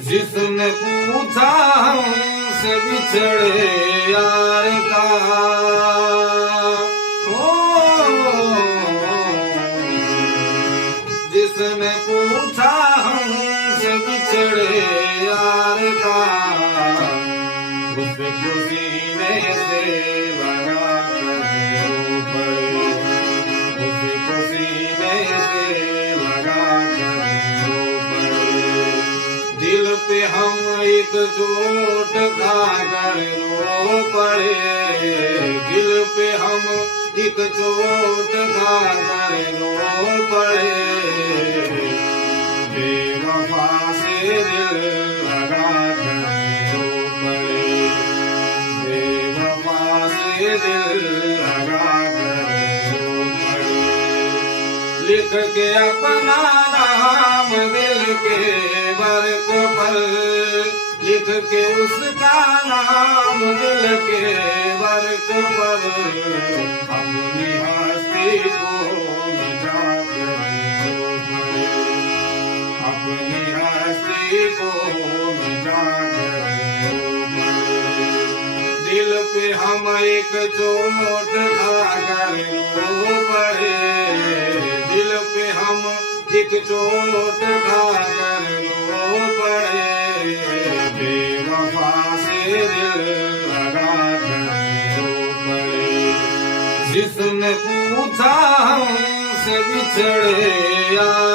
जिसने पूछा हमसे बिछड़े यार का, ओ जिसने पूछा हमसे बिछड़े यार का, उसको सीने से लगा कर रो पड़े, उसको सीने से लगा कर रो पड़े। दिल पे हम एक चोट खाकर रो पड़े, दिल पे हम एक चोट खाकर रो पड़े। बेवफा से दिल लगा कर रो पड़े, बेवफा से दिल लगा कर रो पड़े। लिख के अपना नाम दिल के वर्क पर, लिख के उसका नाम दिल के वर्क पर, अपनी हस्ती को मिटा कर रो पड़े, अपनी हस्ती को मिटा कर रो पड़े। दिल पे हम एक चोट खाकर रो पड़े, दिल पे हम एक चोट खाकर रो पड़े। बेवफा से दिल लगा कर रो पड़े, जिसने पूछा हमसे बिछड़े यार